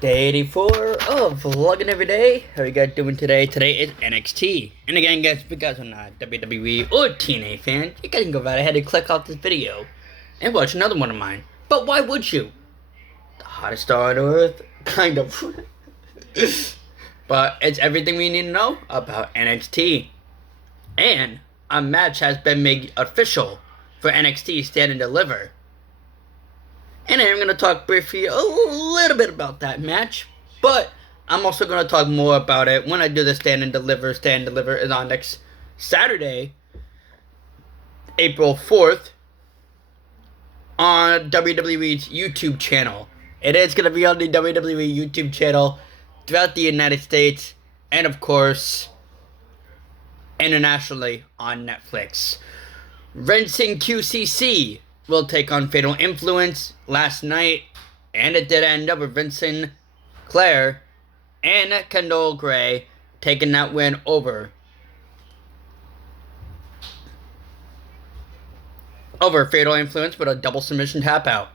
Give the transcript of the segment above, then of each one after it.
Day 84 of Vlogging Every Day. How you guys doing today? Today is NXT. And again, guys, if you guys are not WWE or TNA fans, you guys can go right ahead and click off this video and watch another one of mine. But why would you? The hottest star on earth? Kind of. But it's everything we need to know about NXT. And a match has been made official for NXT Stand and Deliver. And I'm going to talk briefly a little bit about that match. But I'm also going to talk more about it when I do the Stand and Deliver. Stand and Deliver is on next Saturday, April 4th, on WWE's YouTube channel. It is going to be on the WWE YouTube channel throughout the United States. And of course, internationally on Netflix. Rensing QCC will take on Fatal Influence last night, and it did end up with Vincent Clare and Kendall Gray taking that win over Fatal Influence with a double submission tap out.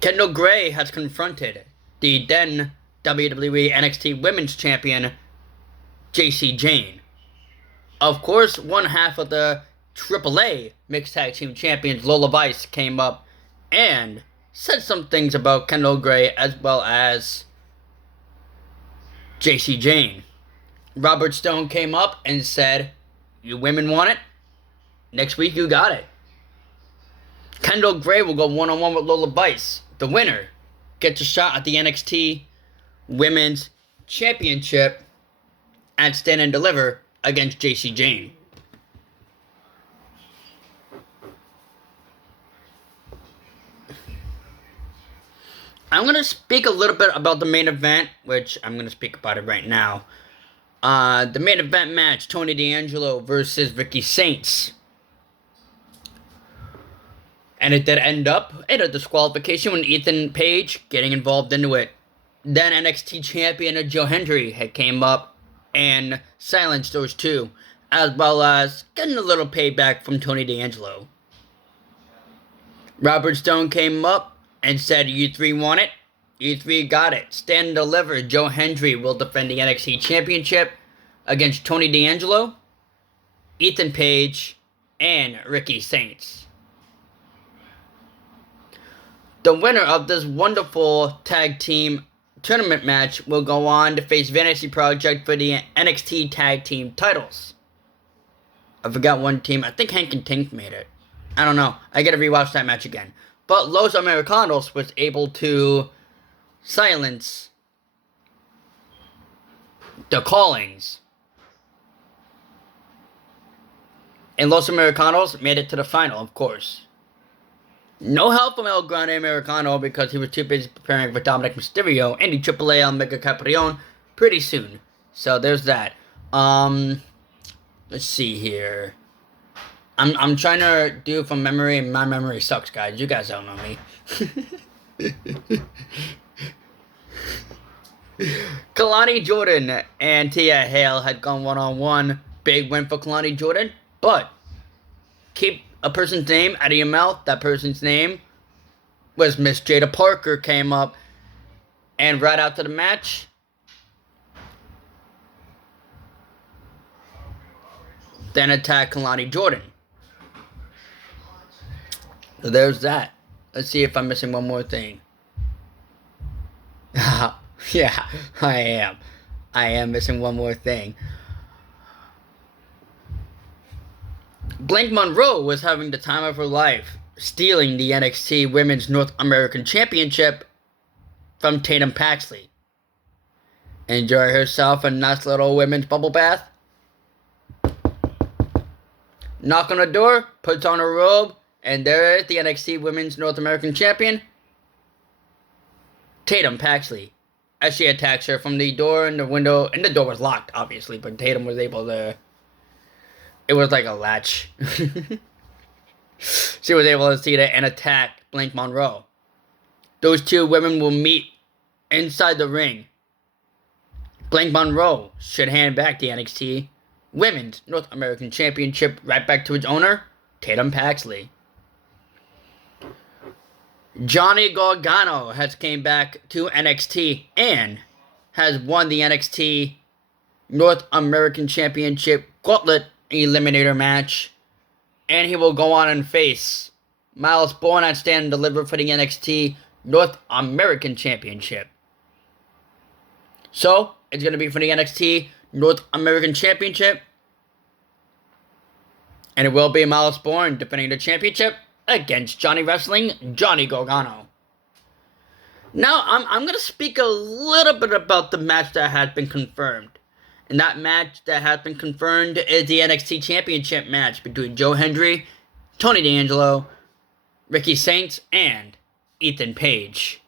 Kendall Gray has confronted the then WWE NXT Women's Champion Jacy Jayne. Of course, one half of the AAA Mixed Tag Team Champions Lola Vice came up and said some things about Kendall Gray as well as Jacy Jayne. Robert Stone came up and said, "You women want it? Next week you got it." Kendall Gray will go one-on-one with Lola Vice. The winner gets a shot at the NXT Women's Championship at Stand and Deliver against Jacy Jayne. I'm going to speak a little bit about the main event, which I'm going to speak about it right now. The main event match, Tony D'Angelo versus Ricky Saints. And it did end up in a disqualification with Ethan Page getting involved into it. Then NXT champion Joe Hendry had came up and silenced those two, as well as getting a little payback from Tony D'Angelo. Robert Stone came up and said, "You three want it? You three got it. Stand and Deliver. Joe Hendry will defend the NXT Championship against Tony D'Angelo, Ethan Page, and Ricky Saints." The winner of this wonderful tag team tournament match will go on to face Vanity Project for the NXT tag team titles. I forgot one team. I think Hank and Tink made it. I don't know. I gotta rewatch that match again. But Los Americanos was able to silence the Callings. And Los Americanos made it to the final, of course. No help from El Grande Americano because he was too busy preparing for Dominic Mysterio and the AAA El Mega Caprion pretty soon. So there's that. Let's see here. I'm trying to do it from memory, and my memory sucks, guys. You guys don't know me. Kalani Jordan and Tia Hale had gone one-on-one. Big win for Kalani Jordan, but keep a person's name out of your mouth. That person's name was Miss Jada Parker, came up and right after the match, then attacked Kalani Jordan. So there's that. Let's see if I'm missing one more thing. Yeah, I am. I am missing one more thing. Blank Monroe was having the time of her life, stealing the NXT Women's North American Championship from Tatum Paxley. Enjoy herself a nice little women's bubble bath. Knock on the door, puts on her robe, and there is the NXT Women's North American Champion, Tatum Paxley, as she attacks her from the door and the window. And the door was locked, obviously, but Tatum was able to... It was like a latch. She was able to see that and attack Blank Monroe. Those two women will meet inside the ring. Blank Monroe should hand back the NXT Women's North American Championship right back to its owner, Tatum Paxley. Johnny Gargano has came back to NXT and has won the NXT North American Championship Gauntlet Eliminator match. And he will go on and face Myles Borne at Stand and Deliver for the NXT North American Championship. So, it's going to be for the NXT North American Championship. And it will be Myles Borne defending the championship against Johnny Wrestling, Johnny Gargano. Now, I'm going to speak a little bit about the match that has been confirmed. And that match that has been confirmed is the NXT Championship match between Joe Hendry, Tony D'Angelo, Ricky Saints, and Ethan Page.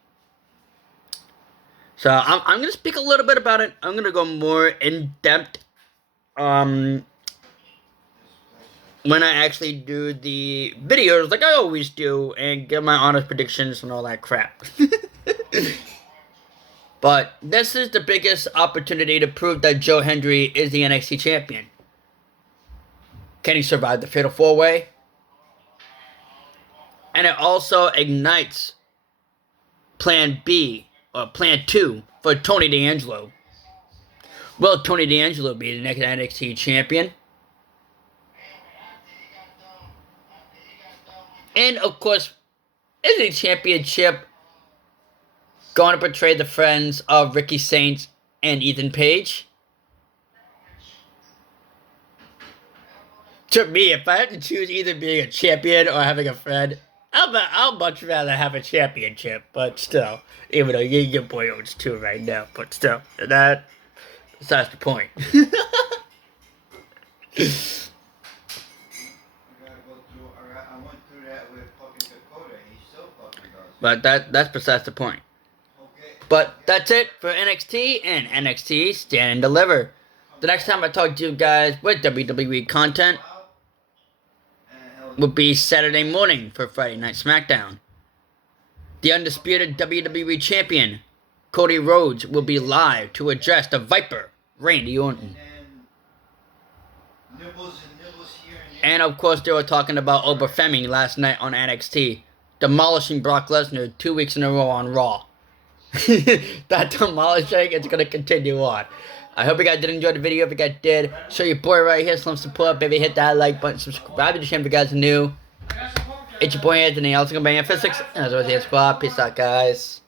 So, I'm going to speak a little bit about it. I'm going to go more in depth when I actually do the videos like I always do and give my honest predictions and all that crap. But this is the biggest opportunity to prove that Joe Hendry is the NXT champion. Can he survive the Fatal 4-Way? And it also ignites Plan B, or Plan 2, for Tony D'Angelo. Will Tony D'Angelo be the next NXT champion? And, of course, is the championship going to portray the friends of Ricky Saints and Ethan Page? To me, if I had to choose either being a champion or having a friend, I'll much rather have a championship. But still, even though your boy owns 2 right now, but still, that's the point. But that's besides the point. But that's it for NXT and NXT Stand and Deliver. The next time I talk to you guys with WWE content will be Saturday morning for Friday Night SmackDown. The undisputed WWE Champion, Cody Rhodes, will be live to address the Viper, Randy Orton. And of course they were talking about Obafemi last night on NXT, demolishing Brock Lesnar 2 weeks in a row on Raw. That demolishing is going to continue on. I hope you guys did enjoy the video. If you guys did, show your boy right here some support. Baby, hit that like button. Subscribe to the channel if you guys are new. It's your boy Anthony. Also going to be Physics. And as always, the squad. Peace out, guys.